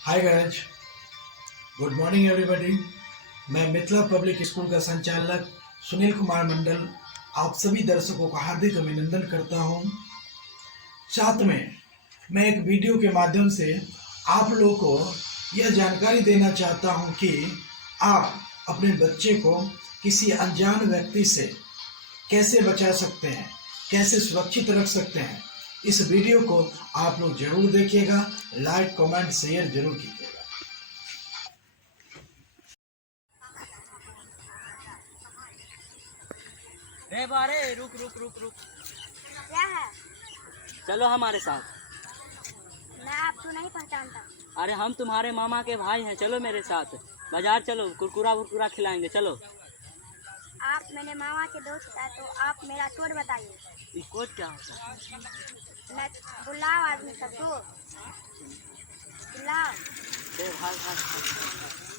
Hi guys, good morning everybody. मैं Mithila public school का संचालक सुनील कुमार मंडल आप सभी दर्शकों का हार्दिक अभिनंदन करता हूं। साथ में मैं एक वीडियो के माध्यम से आप लोगों को यह जानकारी देना चाहता हूं कि आप अपने बच्चे को किसी अनजान व्यक्ति से कैसे बचा सकते हैं, कैसे सुरक्षित रख सकते हैं। इस वीडियो को आप लोग जरूर देखिएगा, लाइक कमेंट शेयर जरूर कीजिएगा। रे बारे रुक रुक रुक रुक। क्या है? चलो हमारे साथ। मैं आपको नहीं पहचानता। अरे हम तुम्हारे मामा के भाई हैं, चलो मेरे साथ। बाजार चलो, कुरकुरा वुरकुरा खिलाएंगे, चलो। आप मेरे मामा के दोस्त हैं तो आप मेरा कोड बताइए। ये कोड क्या होता है? मैं बुलाओ आदमी सबको, बुलाओ। भाग भाग भाग।